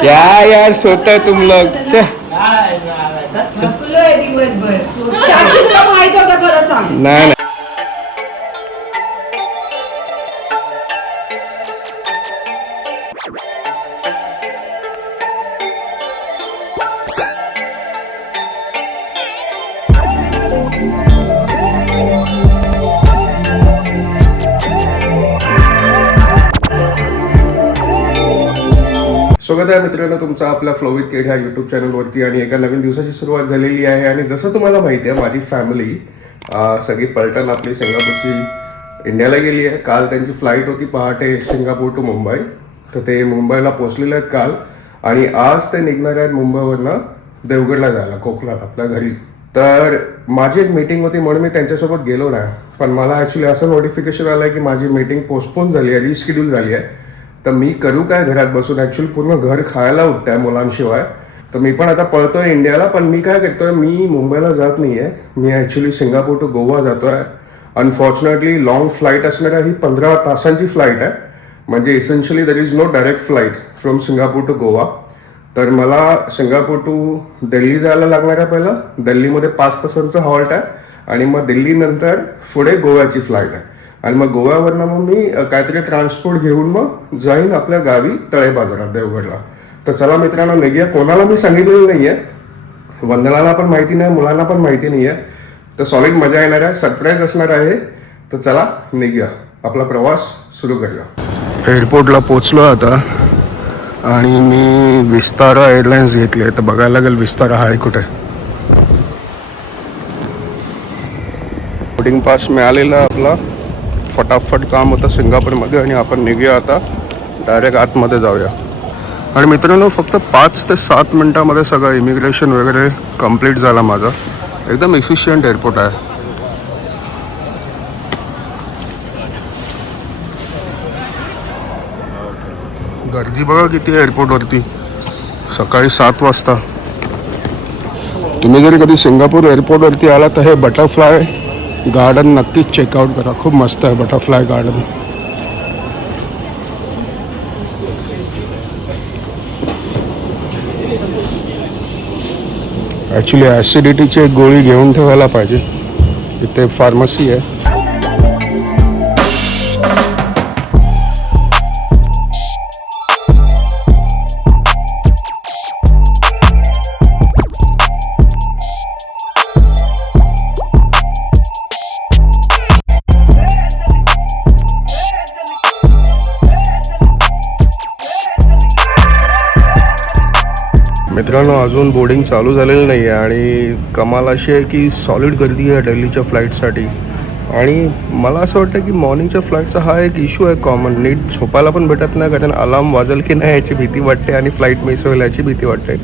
क्या यार सोता तुम लोग? छे. स्वागत आहे मित्रांनो तुमचा आपल्या फ्लोवित केड ह्या यूट्यूब चॅनलवरती आणि एका नवीन दिवसाची सुरुवात झालेली आहे. आणि जसं तुम्हाला माहिती आहे माझी फॅमिली सगळी पलटण आपली सिंगापूरची इंडियाला गेली आहे. काल त्यांची फ्लाईट होती पहाटे सिंगापूर टू मुंबई. तर ते मुंबईला पोचलेले आहेत काल. आणि आज ते निघणार आहेत मुंबईवरनं देवगडला जायला कोकणात आपल्या घरी. तर माझी एक मीटिंग होती म्हणून मी त्यांच्यासोबत गेलो नाही. पण मला ॲक्च्युली असं नोटिफिकेशन आलं की माझी मीटिंग पोस्टपोन झाली आहे रिशेड्यूल झाली आहे. तर मी करू काय घरात बसून? ऍक्च्युली पूर्ण घर खायला उठतंय मुलांशिवाय. तर मी पण आता पळतोय इंडियाला पण मी काय करतोय? मी मुंबईला जात नाहीये. मी ऍक्च्युली सिंगापूर टू गोवा जातोय. अनफॉर्च्युनेटली लॉंग फ्लाईट असणाऱ्या ही पंधरा तासांची फ्लाईट आहे. म्हणजे essentially there is no direct flight from Singapore to Goa. तर मला सिंगापूर टू दिल्ली जायला लागणार आहे पहिलं. दिल्लीमध्ये पाच तासांचं हॉल्ट आहे. आणि मग दिल्लीनंतर पुढे गोव्याची फ्लाईट आहे. आणि मग गोव्यावरनं मग मी काहीतरी ट्रान्सपोर्ट घेऊन मग जाईन आपल्या गावी तळे बाजारात देवगडला. तर चला मित्रांनो निघूया कोणाला मी सांगितलेलं आहे वंदनाला पण माहिती नाही मुलांना पण माहिती नाही आहे तर सॉलिड मजा येणार आहे सरप्राईज असणार आहे. तर चला निघूया. आपला प्रवास सुरू करूया. एअरपोर्टला पोचलो आता. आणि मी विस्तारा एअरलाइन्स घेतली. आहे तर बघायला लागेल विस्तारा आहे कुठे. बोर्डिंग पास मिळालेला आपला. फटाफट काम होतं सिंगापूरमध्ये आणि आपण निघूया आता. डायरेक्ट आतमध्ये जाऊया. आणि मित्रांनो फक्त पाच ते सात मिनटामध्ये सगळं इमिग्रेशन वगैरे कंप्लीट झाला माझं. एकदम इफिशियंट एअरपोर्ट आहे. गर्दी बघा किती आहे एअरपोर्टवरती सकाळी सात वाजता. तुम्ही जरी कधी सिंगापूर एअरपोर्टवरती आला तर हे बटरफ्लाय गार्डन नक्कीच चेकआउट करा. खूप मस्त आहे बटरफ्लाय गार्डन ॲक्च्युली ॲसिडिटीची एक गोळी घेऊन ठेवायला पाहिजे. इथे फार्मसी आहे. मित्रांनो अजून बोर्डिंग चालू झालेलं नाही आहे आणि कमाल अशी आहे की सॉलिड गर्दी आहे दिल्लीच्या फ्लाईटसाठी आणि मला असं वाटतं की मॉर्निंगच्या फ्लाईटचा हा एक इश्यू आहे कॉमन नीट झोपायला पण भेटत नाही कारण अलार्म वाजेल की नाही याची भीती वाटते आणि फ्लाईट मिस होईल याची भीती वाटते.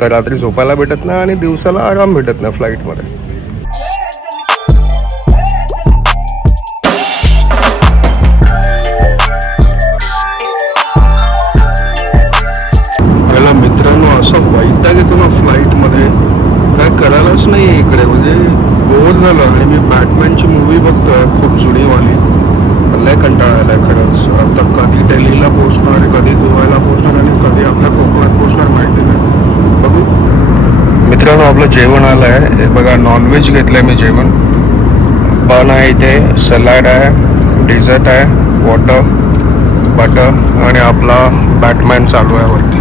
तर रात्री झोपायला भेटत नाही आणि दिवसाला आराम भेटत नाही फ्लाईटमध्ये बोर झालं आणि मी बॅटमॅनची मूवी बघतोय खूप जुनीवाली. लय कंटाळा आलाय खरंच. आता कधी दिल्लीला पोहोचणार कधी गोव्याला पोहोचणार आणि कधी आपल्या कोकणात पोहोचणार माहिती नाही. बघू. मित्रांनो आपलं जेवण आलं आहे हे बघा नॉनव्हेज घेतलं आहे मी जेवण. बन आहे इथे सलाड आहे डेझर्ट आहे वॉटर बटर आणि आपला बॅटमॅन चालू आहे वरती.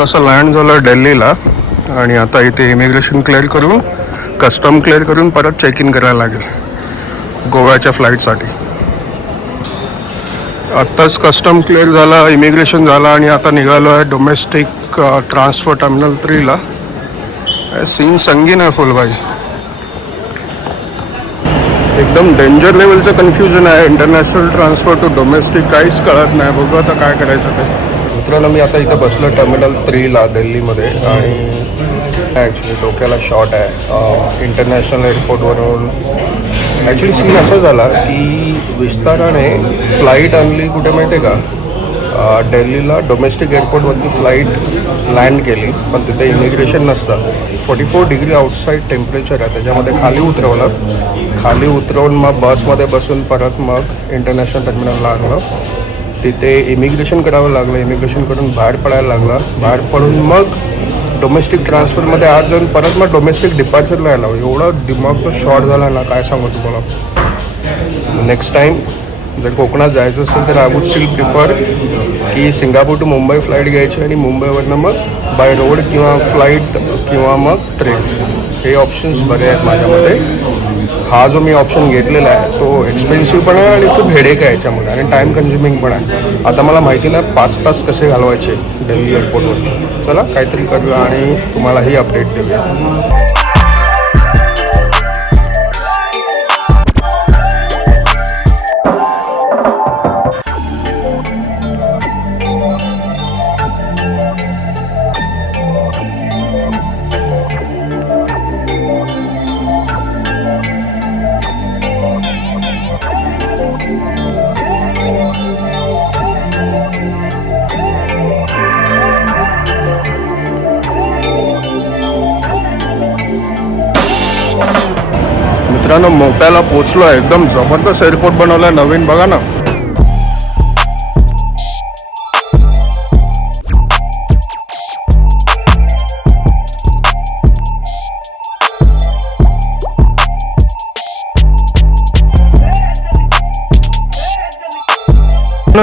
तसं लँड झालं दिल्लीला आणि आता इथे इमिग्रेशन क्लिअर करून कस्टम क्लिअर करून परत चेक इन करायला लागेल गोव्याच्या फ्लाईटसाठी आत्ताच कस्टम क्लिअर झाला इमिग्रेशन झालं आणि आता निघालो आहे डोमेस्टिक ट्रान्सफर टर्मिनल थ्रीला सीन संगीन आहे फुलबाई एकदम डेंजर लेवलचं कन्फ्युजन आहे. इंटरनॅशनल ट्रान्सफर टू डोमेस्टिक काहीच कळत नाही. बघू आता काय करायचं ते. मित्रांनो मी आता इथं बसलो टर्मिनल थ्रीला दिल्लीमध्ये. आणि ॲक्च्युली डोक्याला शॉर्ट आहे. इंटरनॅशनल एअरपोर्टवरून ॲक्च्युली सीन असा झाला की विस्ताराने फ्लाईट आणली कुठे माहिती आहे का? डेल्लीला दिल्लीला डोमेस्टिक एअरपोर्टवरती फ्लाईट लँड केली पण तिथे इमिग्रेशन नसतं. Forty four degree outside temperature आहे. त्याच्यामध्ये खाली उतरवलं. खाली उतरवून मग बसमध्ये बसून परत मग इंटरनॅशनल टर्मिनलला आणलं. तिथे इमिग्रेशन करावं लागलं इमिग्रेशन करून बाहेर पडायला लागला. बाहेर पडून मग डोमेस्टिक ट्रान्सफरमध्ये आज जाऊन परत मग डोमेस्टिक डिपार्चरला यायला एवढा दिमाग शॉर्ट झाला ना काय सांगू तुम्हाला? नेक्स्ट टाईम जर कोकणात जायचं असेल तर आय वुड स्टील प्रिफर की सिंगापूर टू मुंबई फ्लाईट घ्यायची आणि मुंबईवरनं मग बाय रोड किंवा फ्लाईट किंवा मग ट्रेन हे ऑप्शन्स बरे आहेत माझ्यामध्ये. हा जो मी ऑप्शन घेतलेला आहे तो एक्सपेन्सिव्ह पण आहे आणि खूप हेडेक आहे याच्यामध्ये आणि टाईम कन्झ्युमिंग पण आहे. आता मला माहिती नाही पाच तास कसे घालवायचे दिल्ली एअरपोर्टवरती चला काहीतरी करूया आणि तुम्हालाही अपडेट देऊया. मित्रांनो मोप्याला पोचलो आहे एकदम जबरदस्त एअरपोर्ट बनवलाय आहे नवीन बघा ना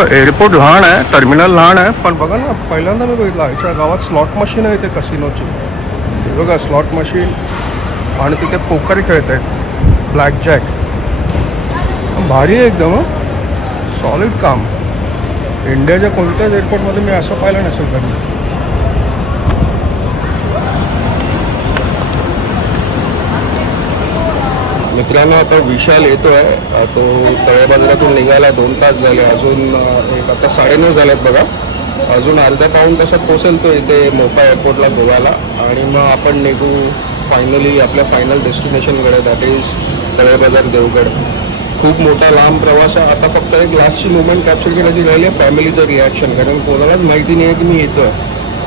एअरपोर्ट लहान आहे टर्मिनल लहान आहे पण बघा ना पहिल्यांदा मी बघितलं याच्या गावात स्लॉट मशीन आहे ते कसिनोची बघा स्लॉट मशीन आणि तिथे पोकर खेळत आहेत ब्लॅक जॅक भारी आहे एकदम सॉलिड काम. इंडियाच्या कोणत्याच एअरपोर्टमध्ये मी असं पाहिलं नसेल कधी. मित्रांनो आता विशाल येतो आहे तो तळेबाजारातून निघाला दोन तास झाले. अजून एक आता साडेनऊ झाल्यात बघा. अजून अर्ध्या पाऊण तासात पोचेल तो इथे मोका एअरपोर्टला गोव्याला. आणि मग आपण निघू फायनली आपल्या फायनल डेस्टिनेशनकडे दॅट इज तळे बाजार देवगड. खूप मोठा लांब प्रवास आता फक्त एक लास्टची मुवमेंट कॅप्चर करायची राहिली आहे फॅमिलीचं रिॲक्शन कारण कोणालाच माहिती नाही आहे की मी येतो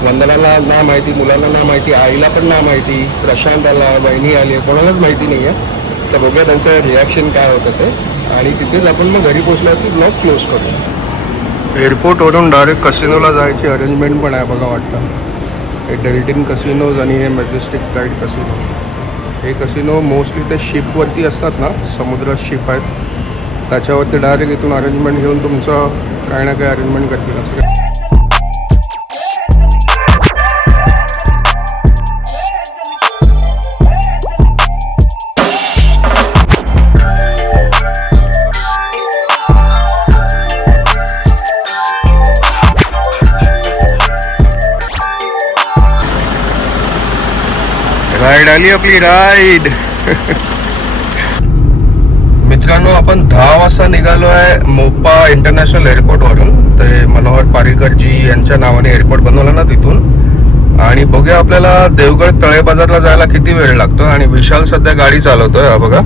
वंदनाला ना माहिती मुलांना ना माहिती आईला पण ना माहिती प्रशांत आला बहिणी आली आहे कोणालाच माहिती नाही आहे. तर बघूया त्यांचं रिॲक्शन काय होतं ते. आणि तिथेच आपण मग घरी पोचल्यावरती ब्लॉग क्लोज करू. एअरपोर्टवरून डायरेक्ट कसिनोला जायची अरेंजमेंट पण आहे बघा वाटतं. हे डेल्टिन कसिनोज आणि हे मॅजेस्टिक प्राईड कसिनो हे कसिनो मोस्टली ते शिपवरती असतात ना समुद्रात शिप आहेत. त्याच्यावरती डायरेक्ट इथून अरेंजमेंट घेऊन तुमचं काय ना काही अरेंजमेंट करतील असं राईड आली आपली राईड मित्रांनो आपण दहा वाजता निघालो आहे मोपा इंटरनॅशनल एअरपोर्टवरून ते मनोहर पारिकरजी यांच्या नावाने एअरपोर्ट बनवला ना तिथून. आणि बघूया आपल्याला देवगड तळे बाजारला जायला किती वेळ लागतो. आणि विशाल सध्या गाडी चालवतोय हा बघा.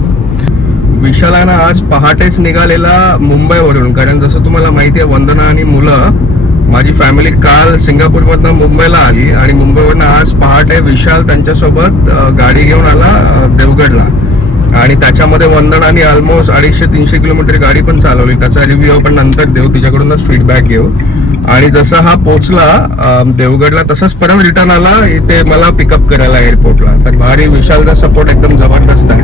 विशालानं आज पहाटेच निघालेला मुंबईवरून. कारण जसं तुम्हाला माहिती आहे वंदना आणि मुलं माझी फॅमिली काल सिंगापूरमधनं मुंबईला आली आणि मुंबईवरनं आज पहाटे विशाल त्यांच्यासोबत गाडी घेऊन आला देवगडला. आणि त्याच्यामध्ये वंदनाने ऑलमोस्ट अडीचशे तीनशे किलोमीटर गाडी पण चालवली. त्याचा रिव्ह्यू आपण नंतर देऊ. तिच्याकडूनच फीडबॅक घेऊ. आणि जसा हा पोचला देवगडला तसंच परत रिटर्न आला इथे मला पिकअप करायला एअरपोर्टला तर भारी विशालचा सपोर्ट एकदम जबरदस्त आहे.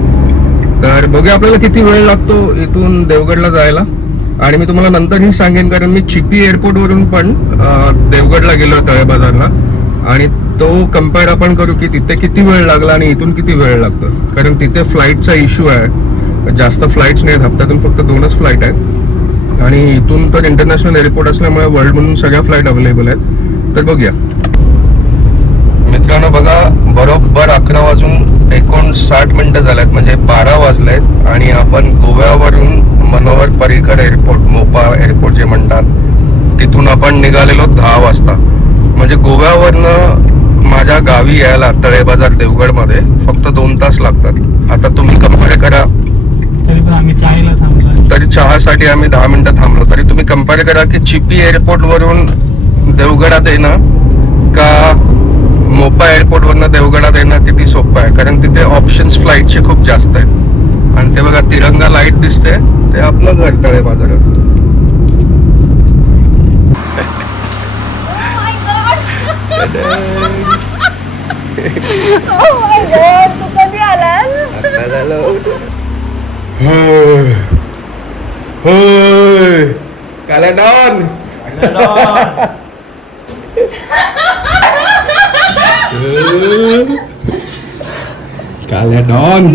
तर बघूया आपल्याला किती वेळ लागतो इथून देवगडला जायला. आणि मी तुम्हाला नंतरही सांगेन कारण मी चिपी एअरपोर्टवरून पण देवगडला गेलो तळे बाजारला आणि तो कंपेअर आपण करू की तिथे किती वेळ लागला आणि इथून किती वेळ लागतो. कारण तिथे फ्लाईटचा इश्यू आहे. जास्त फ्लाईट्स नाहीत. हप्त्यातून फक्त दोनच फ्लाईट आहेत. आणि इथून तर इंटरनॅशनल एअरपोर्ट असल्यामुळे वर्ल्ड म्हणून सगळ्या फ्लाईट अवेलेबल आहेत. तर बघूया. मित्रांनो बघा बरोबर अकरा वाजून एकोणसाठ मिनटं झाल्यात म्हणजे बारा वाजलेत. आणि आपण गोव्यावरून मनोहर पर्रिकर एअरपोर्ट मोपा एअरपोर्ट जे म्हणतात तिथून आपण निघालेलो दहा वाजता. म्हणजे गोव्यावरनं माझ्या गावी यायला तळे बाजार देवगडमध्ये फक्त दोन तास लागतात. आता तुम्ही कंपेअर करा. तरी चहासाठी आम्ही दहा मिनिटं थांबलो. तरी तुम्ही कंपेअर करा की चिपी एअरपोर्ट वरून देवगडात येणं का मोपा एअरपोर्ट वरनं देवगडात येणं किती सोपं आहे? कारण तिथे ऑप्शन्स फ्लाईटचे खूप जास्त आहेत. आणि ते बघा तिरंगा लाइट दिसते ते आपलं घर तळे बाजारात. तू कधी आलास काला डॉन काल्या डॉन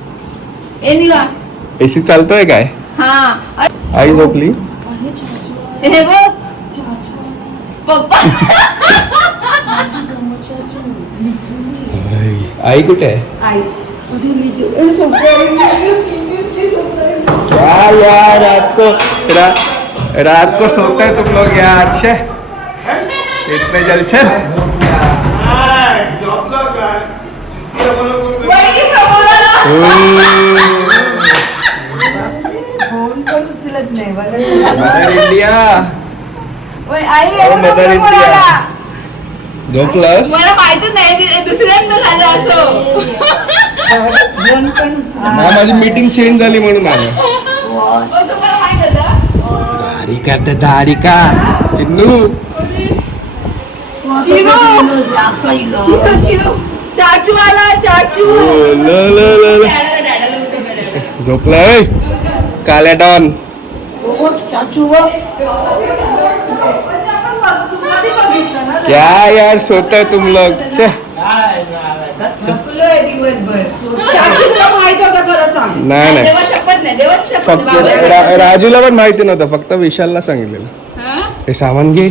का एसी चालतोय काय? हा. आई झोपली? आई कुठे आहे? क्या यार रात को रात को सोते तुम लोग यार छे. इतने जलछे फोन पण उचलत नाही बघा मदर इंडिया वय- आई बघ, मदर समोर इंडिया. आला. झोपलास मला माहितच नाही ते दुसऱ्यांदा झालं असं. फोन पण माझी मीटिंग चेंज झाली म्हणून आलं. हो, दारिका तर दारिका चिन्नू. चिनो चिनो चिनो चाचू आला चाचू. ओ, ल, ल, ल. झोपलाय काल्या डॉन. चाचू क्या यार सोते तुम लोग. छे. थकलोय दिवसभर चाचू तुला माहीत होतं खरं सांग. नाही नाही. देवा शपथ नाही देवाची शपथ फक्त बाबाची रा- शपथ. राजूला पण माहिती नव्हतं फक्त विशालला सांगितलेलं. हा? हे सामान घे.